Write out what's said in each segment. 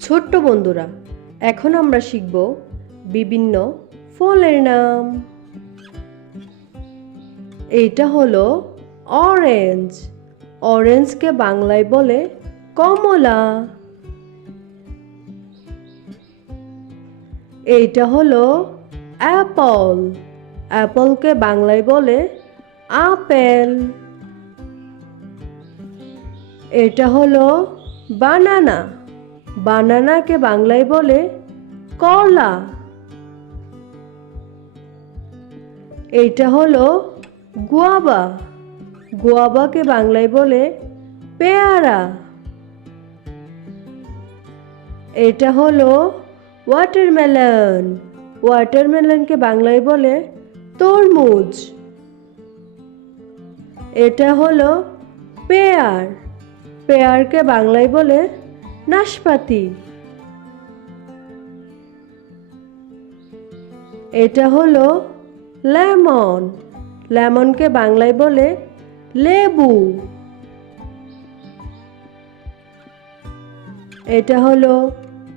ছোট্ট বন্ধুরা, এখন আমরা শিখব বিভিন্ন ফলের নাম। এইটা হলো অরেঞ্জ। অরেঞ্জকে বাংলায় বলে কমলা। এইটা হলো অ্যাপল। অ্যাপলকে বাংলায় বলে আপেল। এটা হলো বানানা। বানানাকে বাংলায় বলে কলা। এইটা হলো গুয়াভা। গুয়াভাকে বাংলায় বলে পেয়ারা। এটা হলো ওয়াটারমেলন। ওয়াটারমেলনকে বাংলায় বলে তরমুজ। এটা হলো পেয়ার। পেয়ারকে বাংলায় বলে নাশপাতি। এটা হলো লেমন। লেমনকে বাংলায় বলে লেবু। এটা হলো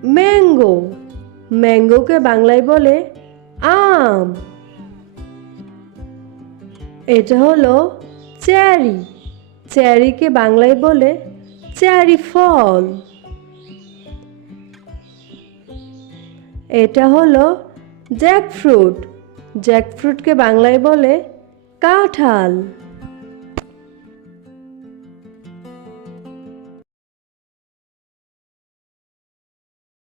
ম্যাঙ্গো। ম্যাঙ্গোকে বাংলায় বলে আম। এটা হলো চেরি। চেরিকে বাংলায় বলে চেরি ফল। এটা হলো জ্যাকফ্রুট। জ্যাকফ্রুটকে বাংলায় বলে কাঁঠাল।